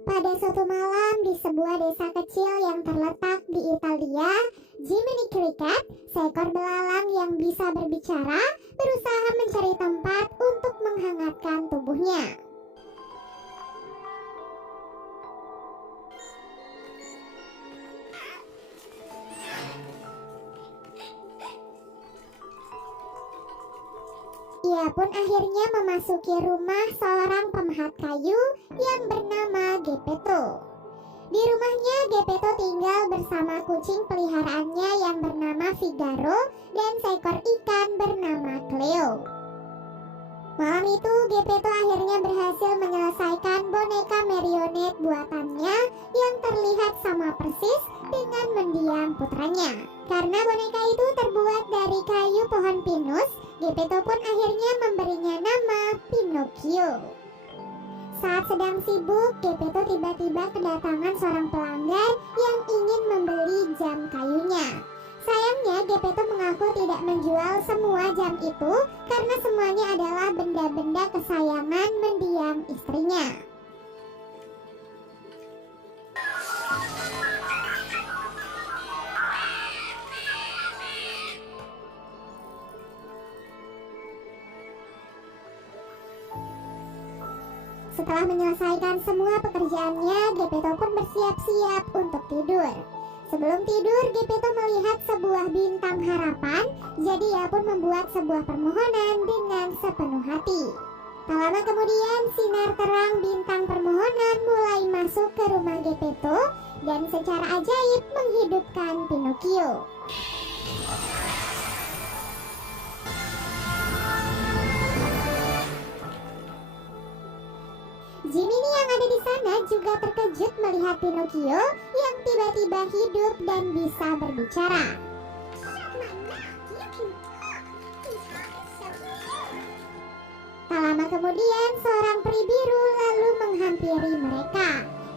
Pada suatu malam di sebuah desa kecil yang terletak di Italia, Jiminy Cricket, seekor belalang yang bisa berbicara, berusaha mencari tempat untuk menghangatkan tubuhnya. Ia pun akhirnya memasuki rumah seorang pemahat kayu yang bernama Geppetto. Di rumahnya, Geppetto tinggal bersama kucing peliharaannya yang bernama Figaro dan seekor ikan bernama Cleo. Malam itu, Geppetto akhirnya berhasil menyelesaikan boneka marionet buatannya yang terlihat sama persis dengan mendiang putranya. Karena boneka itu terbuat dari kayu pohon pinus, Geppetto pun akhirnya memberinya nama Pinocchio. Saat sedang sibuk, Geppetto tiba-tiba kedatangan seorang pelanggan yang ingin membeli jam kayunya. Sayangnya, Geppetto mengaku tidak menjual semua jam itu karena semuanya adalah benda-benda kesayangan mendiang istrinya. Setelah menyelesaikan semua pekerjaannya, Geppetto pun bersiap-siap untuk tidur. Sebelum tidur, Geppetto melihat sebuah bintang harapan, jadi ia pun membuat sebuah permohonan dengan sepenuh hati. Tak lama kemudian, sinar terang bintang permohonan mulai masuk ke rumah Geppetto dan secara ajaib menghidupkan Pinocchio. Jiminy yang ada di sana juga terkejut melihat Pinocchio yang tiba-tiba hidup dan bisa berbicara. Tak lama kemudian, seorang peri biru lalu menghampiri mereka.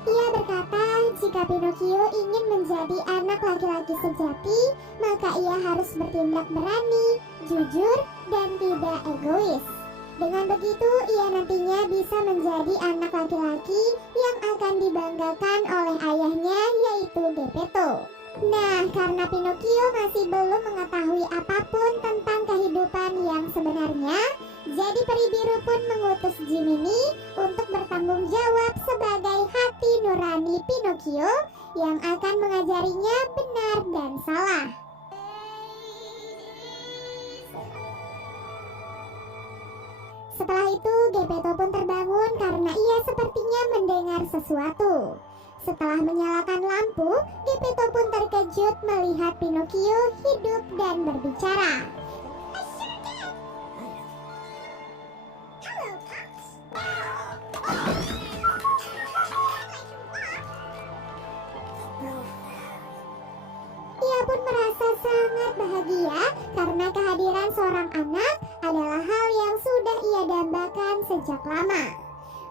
Ia berkata, jika Pinocchio ingin menjadi anak laki-laki sejati, maka ia harus bertindak berani, jujur, dan tidak egois. Dengan begitu, ia nantinya bisa menjadi anak laki-laki yang akan dibanggakan oleh ayahnya, yaitu Geppetto. Nah, karena Pinocchio masih belum mengetahui apapun tentang kehidupan yang sebenarnya, jadi peri biru pun mengutus Jiminy untuk bertanggung jawab sebagai hati nurani Pinocchio yang akan mengajarinya benar dan salah. Setelah itu, Geppetto pun terbangun karena ia sepertinya mendengar sesuatu. Setelah menyalakan lampu, Geppetto pun terkejut melihat Pinocchio hidup dan berbicara. Ia pun merasa sangat bahagia karena kehadiran seorang anak adalah hal yang sudah ia dambakan sejak lama.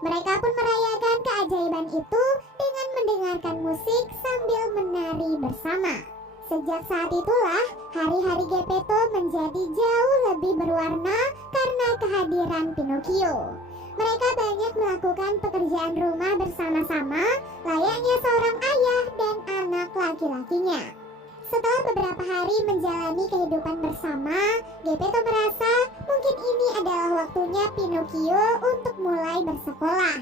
Mereka pun merayakan keajaiban itu dengan mendengarkan musik sambil menari bersama. Sejak saat itulah, hari-hari Geppetto menjadi jauh lebih berwarna karena kehadiran Pinocchio. Mereka banyak melakukan pekerjaan rumah bersama-sama, layaknya seorang ayah dan anak laki-lakinya. Setelah beberapa hari menjalani kehidupan bersama, Geppetto merasa mungkin ini adalah waktunya Pinocchio untuk mulai bersekolah.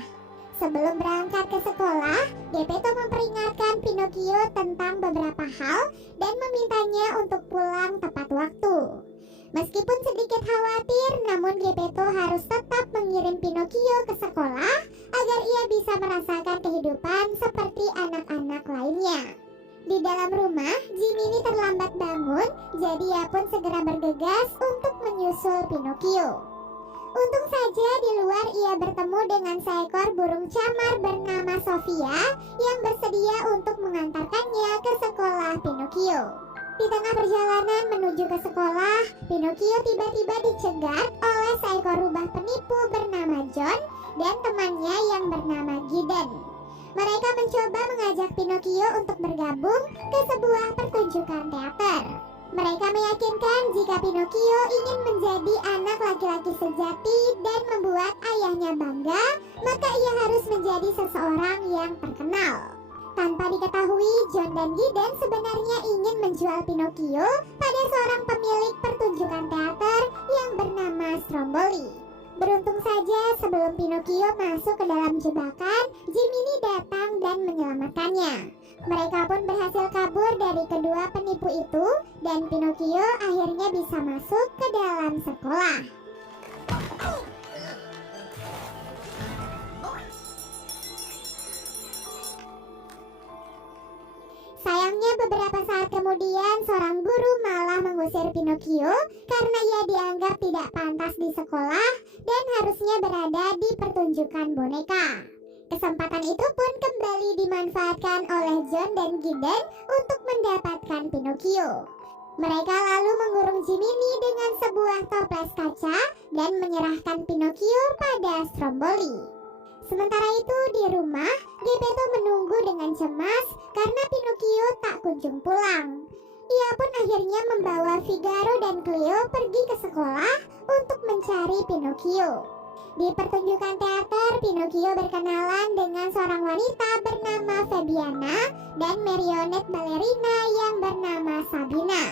Sebelum berangkat ke sekolah, Geppetto memperingatkan Pinocchio tentang beberapa hal dan memintanya untuk pulang tepat waktu. Meskipun sedikit khawatir, namun Geppetto harus tetap mengirim Pinocchio ke sekolah agar ia bisa merasakan kehidupan seperti anak-anak lainnya. Di dalam rumah, Jiminy terlambat bangun, jadi ia pun segera bergegas untuk menyusul Pinocchio. Untung saja di luar ia bertemu dengan seekor burung camar bernama Sofia yang bersedia untuk mengantarkannya ke sekolah Pinocchio. Di tengah perjalanan menuju ke sekolah, Pinocchio tiba-tiba dicegat oleh seekor rubah penipu bernama John dan temannya yang bernama Gideon. Mereka mencoba mengajak Pinocchio untuk bergabung ke sebuah pertunjukan teater. Mereka meyakinkan jika Pinocchio ingin menjadi anak laki-laki sejati dan membuat ayahnya bangga, maka ia harus menjadi seseorang yang terkenal. Tanpa diketahui, John dan Gideon sebenarnya ingin menjual Pinocchio pada seorang pemilik pertunjukan teater yang bernama Stromboli. Beruntung saja sebelum Pinocchio masuk ke dalam jebakan, Jiminy datang dan menyelamatkannya. Mereka pun berhasil kabur dari kedua penipu itu dan Pinocchio akhirnya bisa masuk ke dalam sekolah. Sayangnya beberapa saat kemudian seorang guru malah mengusir Pinocchio karena ia dianggap tidak pantas di sekolah dan harusnya berada di pertunjukan boneka. Kesempatan itu pun kembali dimanfaatkan oleh John dan Gideon untuk mendapatkan Pinocchio. Mereka lalu mengurung Jiminy dengan sebuah toples kaca dan menyerahkan Pinocchio pada Stromboli. Sementara itu di rumah, Geppetto menunggu dengan cemas karena Pinocchio tak kunjung pulang. Ia pun akhirnya membawa Figaro dan Cleo pergi ke sekolah untuk mencari Pinocchio. Di pertunjukan teater, Pinocchio berkenalan dengan seorang wanita bernama Fabiana dan marionet balerina yang bernama Sabina.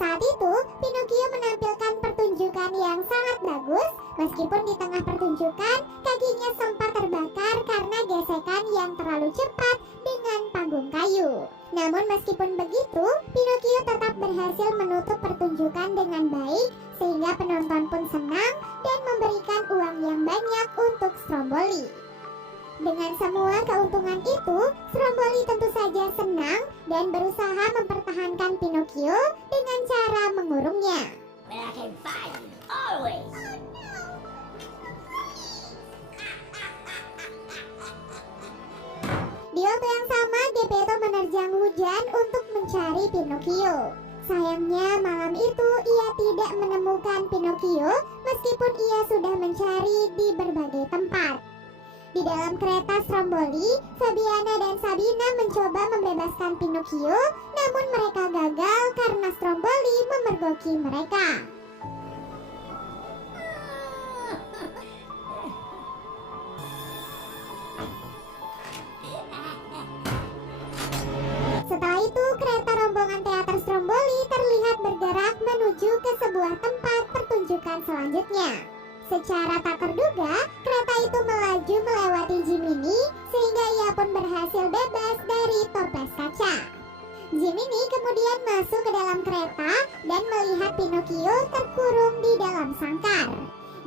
Saat itu, Pinocchio menampilkan pertunjukan yang sangat bagus. Meskipun di tengah pertunjukan, kakinya sempat terbakar karena gesekan yang terlalu cepat dengan panggung kayu. Namun meskipun begitu, Pinocchio tetap berhasil menutup pertunjukan dengan baik, sehingga penonton pun senang dan memberikan uang yang banyak untuk Stromboli. Dengan semua keuntungan itu, Stromboli tentu saja senang dan berusaha mempertahankan Pinocchio dengan cara mengurungnya. Di waktu yang sama, Geppetto menerjang hujan untuk mencari Pinocchio. Sayangnya malam itu ia tidak menemukan Pinocchio meskipun ia sudah mencari di berbagai tempat. Di dalam kereta Stromboli, Fabiana dan Sabina mencoba membebaskan Pinocchio, namun mereka gagal karena Stromboli memergoki mereka. Setelah itu, kereta rombongan teater Stromboli terlihat bergerak menuju ke sebuah tempat pertunjukan selanjutnya. Secara tak terduga, kereta itu melaju melewati Jiminy sehingga ia pun berhasil bebas dari toples kaca. Jiminy kemudian masuk ke dalam kereta dan melihat Pinocchio terkurung di dalam sangkar.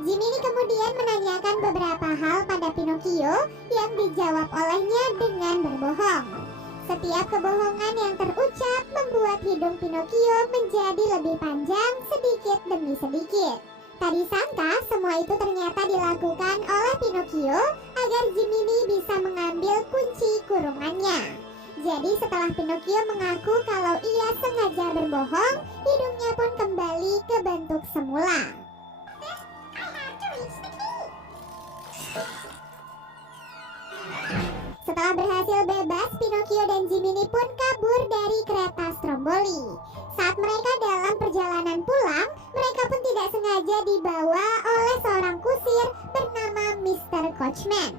Jiminy kemudian menanyakan beberapa hal pada Pinocchio yang dijawab olehnya dengan berbohong. Setiap kebohongan yang terucap membuat hidung Pinocchio menjadi lebih panjang sedikit demi sedikit. Tak disangka semua itu ternyata dilakukan oleh Pinocchio agar Jiminy bisa mengambil kunci kurungannya. Jadi setelah Pinocchio mengaku kalau ia sengaja berbohong, hidungnya pun kembali ke bentuk semula. Setelah berhasil bebas, Pinocchio dan Jiminy pun kabur dari kereta Stromboli. Saat mereka dalam perjalanan pulang, mereka pun tidak sengaja dibawa oleh seorang kusir bernama Mr. Coachman.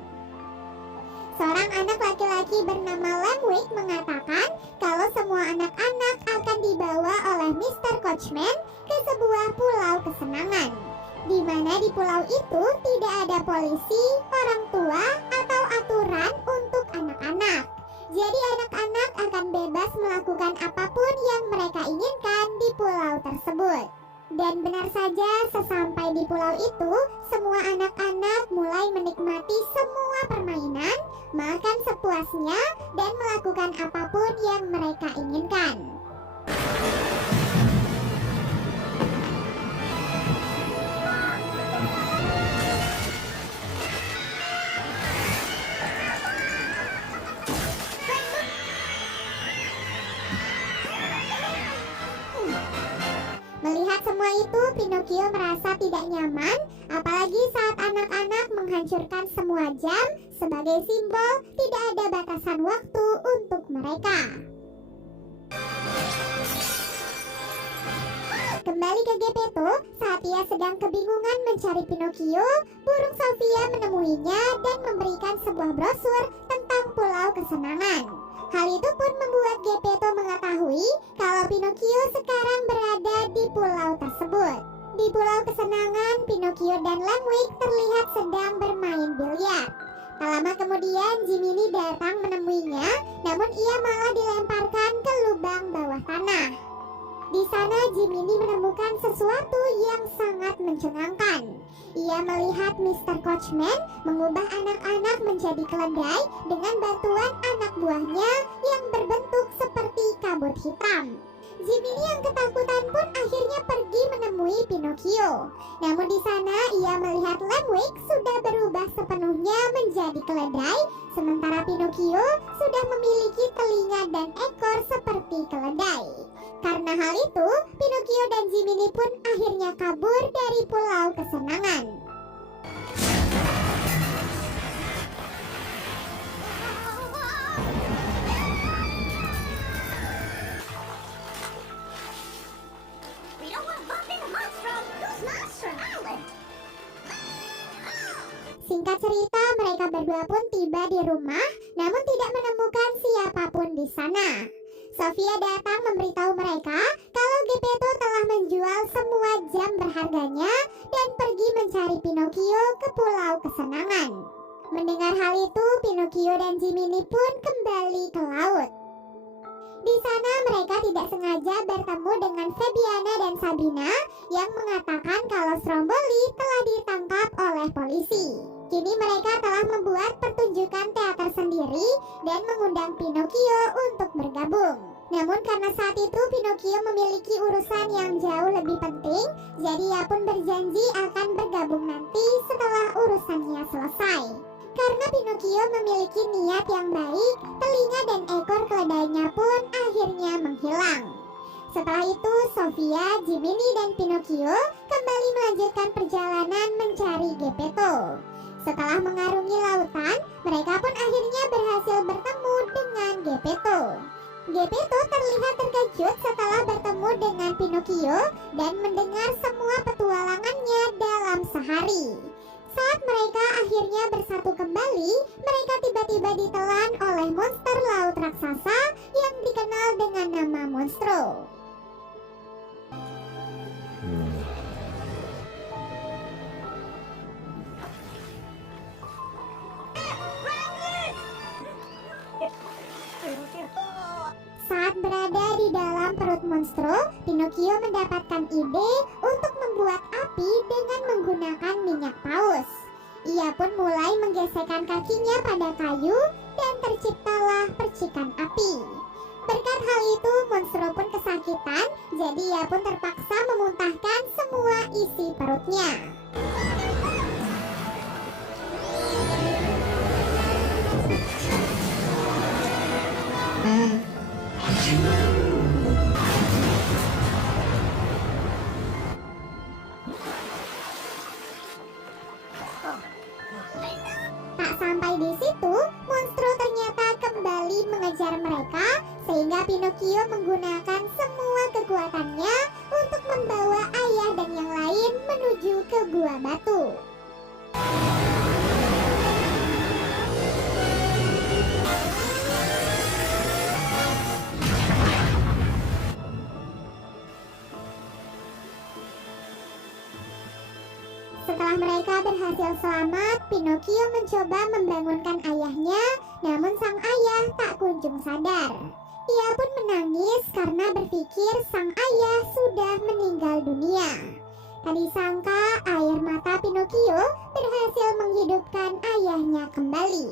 Seorang anak laki-laki bernama Lamwick mengatakan kalau semua anak-anak akan dibawa oleh Mr. Coachman ke sebuah pulau kesenangan, di mana di pulau itu tidak ada polisi, orang tua, atau aturan untuk anak-anak. Jadi anak-anak akan bebas melakukan apapun yang mereka inginkan di pulau tersebut. Dan benar saja, sesampai di pulau itu, semua anak-anak mulai menikmati semua permainan, makan sepuasnya, dan melakukan apapun yang mereka inginkan. Melihat semua itu, Pinocchio merasa tidak nyaman, apalagi saat anak-anak menghancurkan semua jam sebagai simbol tidak ada batasan waktu untuk mereka. Kembali ke Geppetto, saat ia sedang kebingungan mencari Pinocchio, burung Sofia menemuinya dan memberikan sebuah brosur tentang Pulau Kesenangan. Hal itu pun membuat Geppetto mengetahui kalau Pinocchio sekarang berada di pulau tersebut. Di Pulau Kesenangan, Pinocchio dan Lampwick terlihat sedang bermain biliar. Tak lama kemudian Jiminy datang menemuinya, namun ia malah dilemparkan ke lubang bawah tanah. Di sana Jiminy menemukan sesuatu yang sangat mencengangkan. Ia melihat Mr. Coachman mengubah anak-anak menjadi keledai dengan bantuan anak buahnya yang berbentuk seperti kabut hitam. Jiminy yang ketakutan pun akhirnya pergi menemui Pinocchio. Namun di sana ia melihat Lampwick sudah berubah sepenuhnya menjadi keledai, sementara Pinocchio sudah memiliki telinga dan ekor seperti keledai. Karena hal itu, Pinocchio dan Jiminy pun akhirnya kabur dari Pulau Kesenangan. Singkat cerita, mereka berdua pun tiba di rumah, namun tidak menemukan siapapun di sana. Sofia datang memberitahu mereka kalau Geppetto telah menjual semua jam berharganya dan pergi mencari Pinocchio ke Pulau Kesenangan. Mendengar hal itu, Pinocchio dan Jiminy pun kembali ke laut. Di sana mereka tidak sengaja bertemu dengan Fabiana dan Sabrina yang mengatakan kalau Stromboli telah ditangkap oleh polisi. Kini mereka telah membuat pertunjukan teater sendiri dan mengundang Pinocchio untuk bergabung. Namun karena saat itu Pinocchio memiliki urusan yang jauh lebih penting, jadi ia pun berjanji akan bergabung nanti setelah urusannya selesai. Karena Pinocchio memiliki niat yang baik, telinga dan ekor keledainya pun akhirnya menghilang. Setelah itu, Sofia, Jiminy, dan Pinocchio kembali melanjutkan perjalanan mencari Geppetto. Setelah mengarungi lautan, mereka pun akhirnya berhasil bertemu dengan Geppetto. Geppetto terlihat terkejut setelah bertemu dengan Pinocchio dan mendengar semua petualangannya dalam sehari. Saat mereka akhirnya bersatu kembali, mereka tiba-tiba ditelan oleh monster laut raksasa yang dikenal dengan nama Monstro. Saat berada di dalam perut Monstro, Pinocchio mendapatkan ide untuk membuat api dengan menggunakan minyak paus. Ia pun mulai menggesekkan kakinya pada kayu dan terciptalah percikan api. Berkat hal itu, Monstro pun kesakitan, jadi ia pun terpaksa memuntahkan semua isi perutnya. Tak sampai di situ, Monstro ternyata kembali mengejar mereka, sehingga Pinocchio menggunakan semua kekuatannya untuk membawa ayah dan yang lain menuju ke Gua Batu. Setelah mereka berhasil selamat, Pinocchio mencoba membangunkan ayahnya, namun sang ayah tak kunjung sadar. Ia pun menangis karena berpikir sang ayah sudah meninggal dunia. Tak disangka air mata Pinocchio berhasil menghidupkan ayahnya kembali.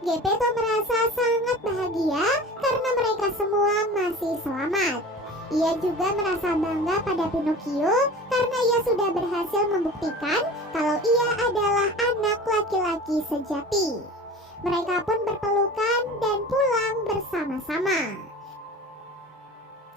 Geppetto merasa sangat bahagia karena mereka semua masih selamat. Ia juga merasa bangga pada Pinocchio karena ia sudah berhasil membuktikan kalau ia adalah anak laki-laki sejati. Mereka pun berpelukan dan pulang bersama-sama.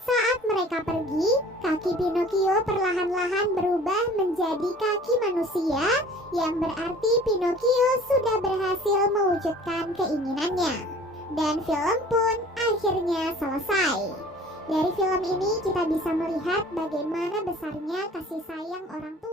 Saat mereka pergi, kaki Pinocchio perlahan-lahan berubah menjadi kaki manusia, yang berarti Pinocchio sudah berhasil mewujudkan keinginannya. Dan film pun akhirnya selesai. Dari film ini kita bisa melihat bagaimana besarnya kasih sayang orang tua